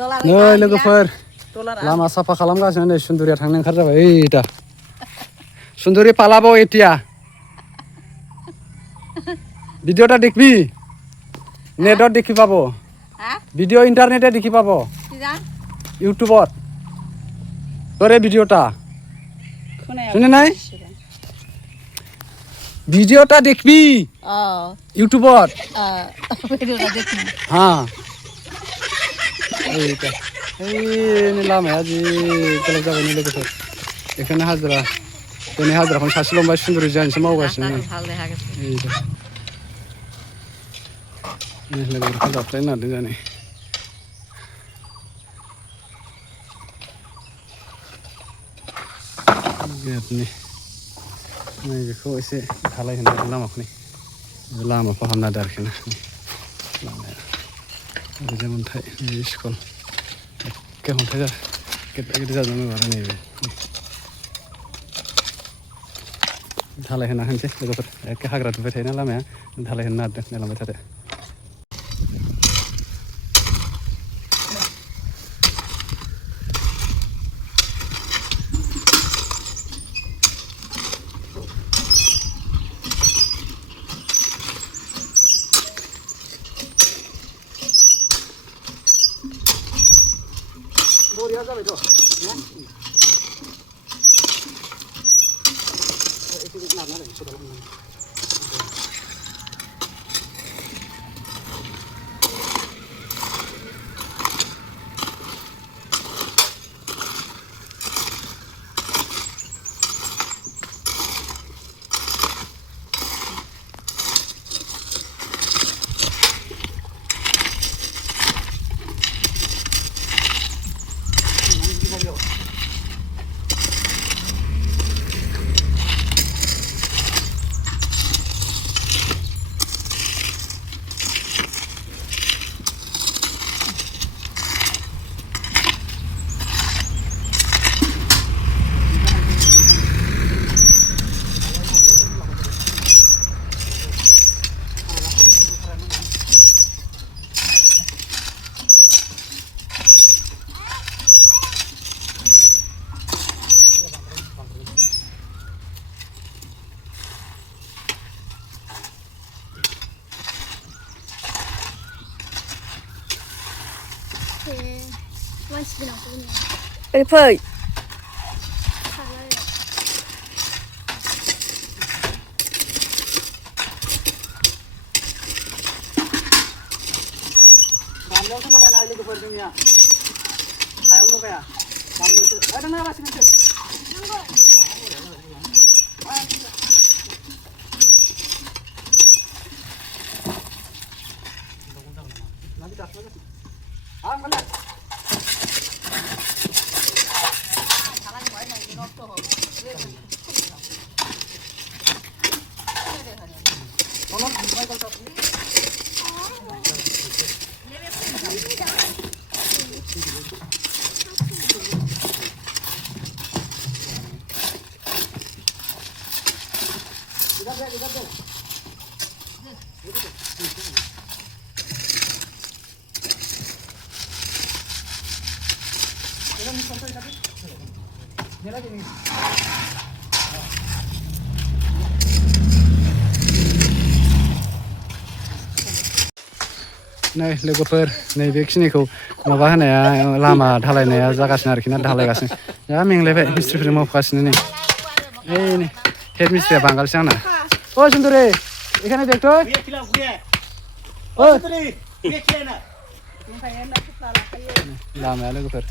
नै लोगोफोर लामा साफा खालामगासिनो नै सुन्दुरिया थांनो ओंखारजाबाय ओइ दा सुन्दुरि পালাবো এতিয়া ভিডিওটা দেখবি নেটত দেখি পাব ভিডিও ইন্টারনেটে দেখি পাব ইউটিউবত তোরে ভিডিওটা শুনে নাই ভিডিওটা দেখবি ইউটিউবত ভিডিওটা দেখবি হ্যাঁ এইটা এই লামায়া जि गोलाव जाबाय नै लोगोफोर এখানে হাজরা दिनै हाजिराखौनो सासे लंबाय सुन्दुरि जानोसो मावगासिनो नै लोगोफोरखौ जाबलाय नारदों जानो गेटनि नै बेखौ एसे ढालायहोनो लामाखौ लामा फाहामना होदों आरोखि ना लामाया ओरैजाय अन्थाइ स्कुल एखे अन्थाइ गेदेर गेदेर जाजोबनो आरो नैबे ढालायहोना होनोसै लोगोफोर एखे हाग्रा दुबाय थायोना लामाया ढालायहोनो नागिरदों नायलांबाय थादो बरिया जाबायथ' ना Ê Phơi नै लोगोफोर नैबेखिनिखौ माबा होनाया लामा ढालायनाया जागासिनो आरोखि ना ढालायगासिनो जा मेंलायबाय मिस्ट्रिफोर मावगासिनो नै এই नै हेड मिस्ट्रिया बांगालसो आंना ओ सुन्दुरि এখানে দেখ তো ओ सुन्दुरि लामाया लोगोफोर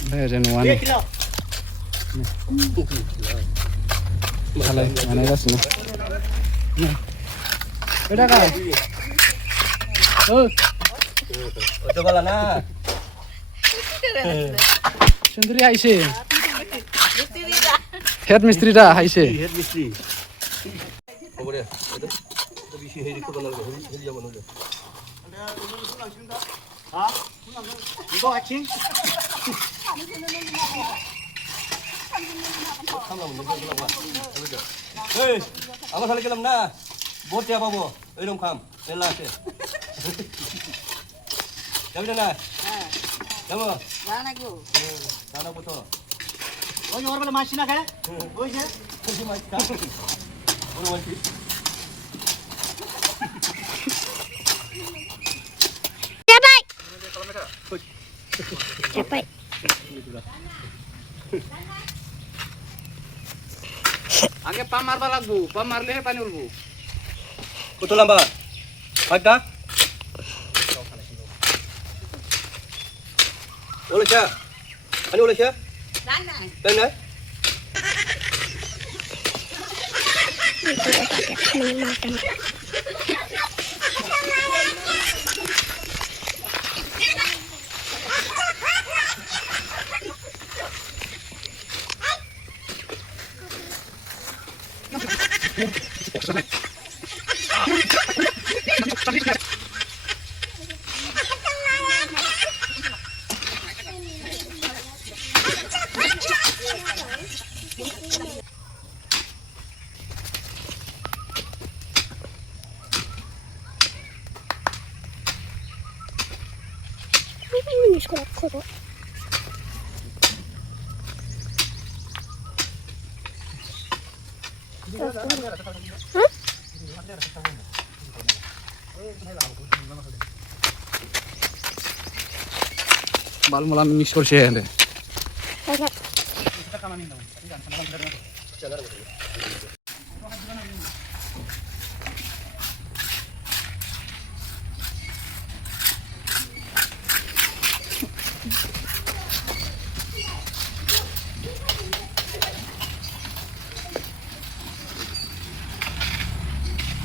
ओमफ्राय ओरै न'आनो ढालाय बानायगासिनो सुन्दुरि हायसे हेड मिस्ट्रि दा हायसे हेड मिस्ट्रि আমার সালে গেলাম না ভোট দেওয়া পাবো এরকম খাম যাবি না Lama. Mana go? Dana botol. Oh, you orang masih nak kan? Oh, je. Kunci macam. Orang mati. Jabai. Jabai. Angge pamar balagbu, pamar lehe pani ulbu. Betul lamba. Ada. Oleh siapa? Ani oleh siapa? Sana. Dana. Makan. Ini sekolah koro. Bal mula mix korse ande. Agak.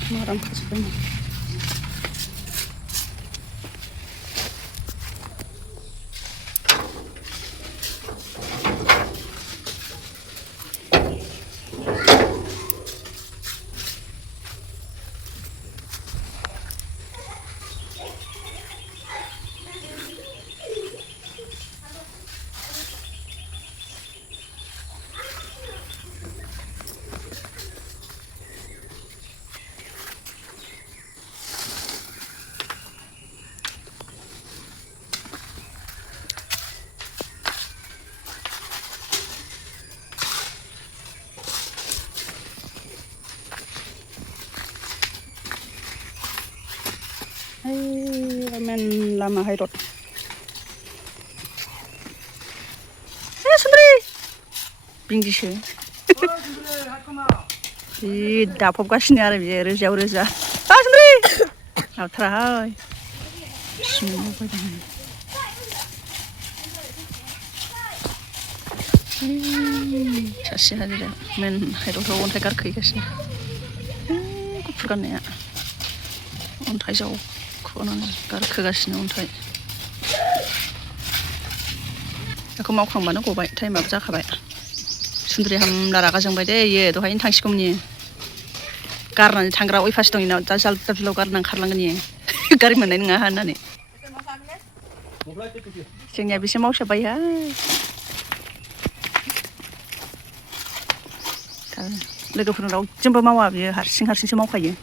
Maram kasih. Ramen lama hairot. Sundri. Bingdiso. दाफबगासिनो आरो बियो रोजाव रोजा सundri हाबथाराहाय सिमाव फैदों सासे हाजिरा मेन हाइरटआव अन्थाइ गारखोगासिनो गुफुर गाननाया अन्थाइ जावखोनानै गारखोगासिनो अन्थाइ बेखौ मावखांबानो गबाय टाइमाबो जाखाबाय सुन्द्रि हामला रागा जोंबाय दे इयो दहायनो थांसिगौमोन गारनानै थांग्रा अयफास दं इनाव दा जाल जाल गारनानै खारलांगोन इयो गारि मोननाय नङा होननानै जोंनिया बेसे मावसाबबायहाय लोगोफोरनाव रावजोंबो मावा बियो हारसिंसो मावखायो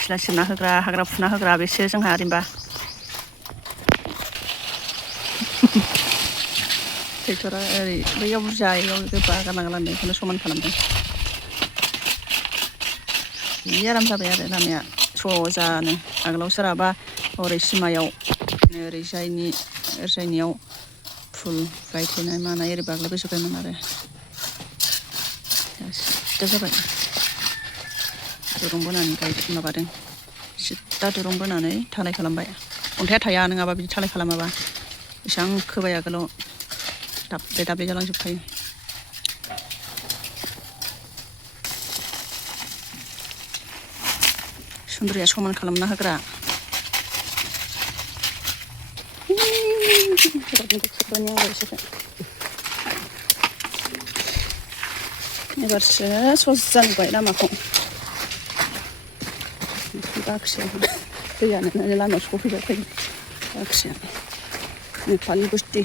सिला सिबना होग्रा हाग्रा फुना होग्रा बेसो जोंहा ओरैनोबा ट्रेक्टरा ओरै बैयाव बुरजा इयाव गोबा गारना गालांदों बेखौनो समान खालामदों जि आराम जाबाय आरो लामाया सजानो आगोलाव सोरहाबा ओरै सिमायाव ओरैजायनियाव फुल गायथेनाय मानाय ओरै बाग्लायबोजोब्बायमोन आरो सिदा जाबाय दुरुं बोनानै माबादों सिदा दुरुं बोनानै थालाय खालामबाय अन्थाइआ थाया नङाबा बिदि थालाय खालामाबा बेसेबां खोबाय आगोलाव दाब्ले दाब्ले जालांजोबखायो सुन्द्रिया समान खालामना होग्रा एबारसो सजा नुबाय लामाखौ बाखिया दैयानो लामायाव सफैबाय थायो बाखिया नेपालि बुस्थि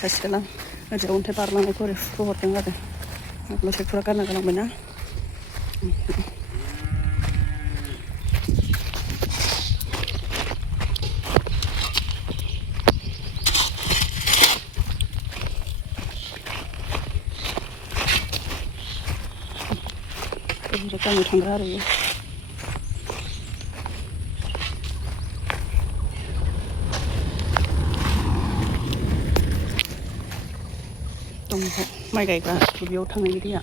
सासेला ओरै अन्थाइ बारलांनायखौ ओरै फुहरदों आरो आगोलाव ट्रेक्टरा गारना गालांबायना गावनो थांग्रा आरो इयो दङ माइ गायग्रा दुब्लियाव थांनायनि दैया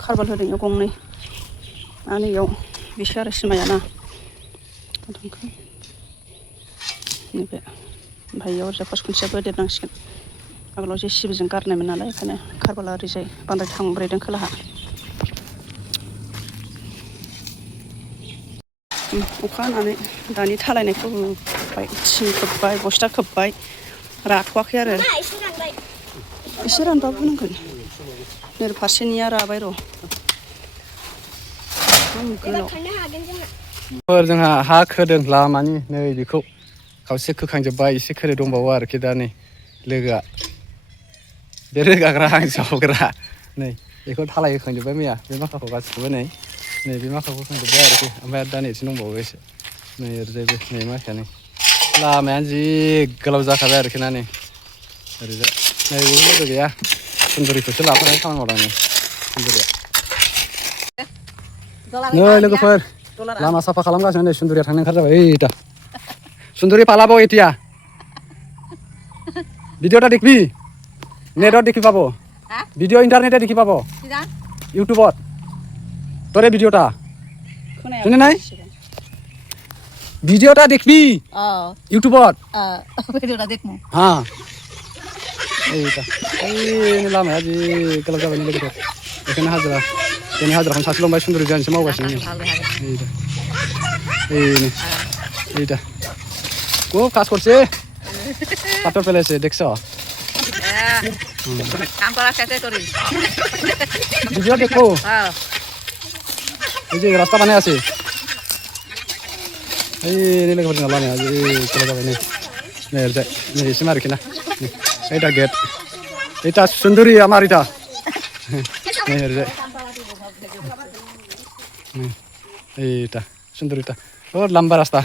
खारबाल होदों इयाव गंनै आरो इयाव बेसो आरो सिमायाना नैबे ओमफ्राय इयाव ओरैजाय फार्स्ट खुन्थियाबो देरनांसिगोन आगोलाव जे सिबिजों गारनायमोन नालाय ओंखायनो खारबाला ओरैजाय बांद्राय थांब्रायदों खोलाहा अखा हानानै दानि थालायनायखौ होबाय थिं खोबबाय बस्था खोबबाय राथ'वाखै आरो एसे रानबाबो होनांगोन नै फारसेनिया राबाय र' गोलाव जोंहा हा खोदों लामानि नै बेखौ खावसे खोखांजोब्बाय एसे खोलो दंबावो आरोखि दा नै लोगोआ बे रोगाग्रा आं जावग्रा नै बेखौ थालाय होखांजोब्बाय मैया बे माखाखौ गासिखौबो नै बे माखाखौ होखांजोब्बाय आरोखि ओमफ्राय दा नै एसे दंबावो एसे नै ओरैजायबो नै माखाया नै लामायानो जि गोलाव जाखाबाय आरोखि ना नै ओरैजाय नै बेबो लोगो गैया सुन्दुरिखौसो लाफानानै खामानि मावदों आङो सुन्दुरिया नै लोगोफोर लामा साफा खालामगासिनो नै सुन्दुरिया थांनो ओंखारजाबाय ओइ दा सुन्दुरि पालाबो एतिया ভিডিওটা দেখবি নেটত দেখি পাব ভিডিও ইন্টারনেটে দেখি পাব ইউটিউবত তোরে ভিডিওটা শুনে নাই ভিডিওটা দেখবি ইউটিউবত ভিডিওটা দেখমু হ্যাঁ এইটা এই লামাया जि गोलाव जाबाय नै लोगोफोर बेखायनो दिनै हाजिराखौनो सासे लंबाय सुन्दुरि जानोसो मावगासिनो এইটা খুব কাজ করছে পাথর ফেলেছে দেখছো কাম করা শেষে করি ভিডিও দেখো এই যে রাস্তা বানায় আছে এই লোকজন লামাया जि गोलाव जाबाय नै ओरैजाय नै एसिम आरोखि ना এইটা गेट এইটা सुन्दुरि আমার এটা नै ओरैजाय এইটা सुन्दुरिটা बहुत लंबा रास्ता